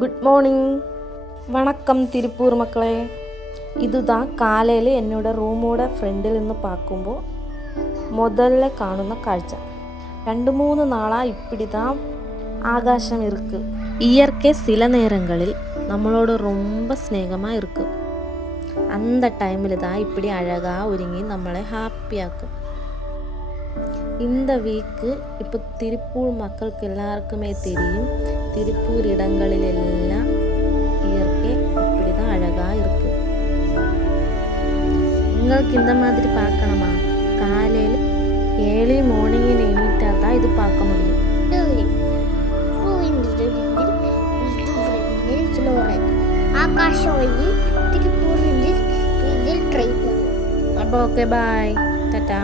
Good morning, വണക്കം തിരുപ്പൂർ മക്കളെ. ഇതുതാ കാലയിൽ എന്നോட റൂമോടെ ഫ്രണ്ടിൽ നിന്ന് പാക്കുമ്പോൾ முதல்ல കാണുന്ന കാഴ്ച. 2-3 നാളാ இப்படிதான் ஆகாசம் இருக்கு. இயற்கை சில நேரங்களில் நம்மளோட ரொம்ப ஸ்நேகமா இருக்கு. அந்த டைமில் தான் இப்படி அழகா ഒരുങ്ങി നമ്മളെ ഹാപ്പിയാക്കും. இந்த வீக்கு இப்போ திருப்பூர் மக்களுக்கு எல்லாருக்குமே தெரியும், திருப்பூர் இடங்களிலெல்லாம் இயற்கை இப்படி தான் அழகாக இருக்குது. உங்களுக்கு இந்த மாதிரி பார்க்கணுமா? காலையில் ஏர்லி மார்னிங்கில் எண்ணிட்டால் தான் இது பார்க்க முடியும். അപ്പോൾ ഓക്കെ, ബൈ, ടാറ്റാ.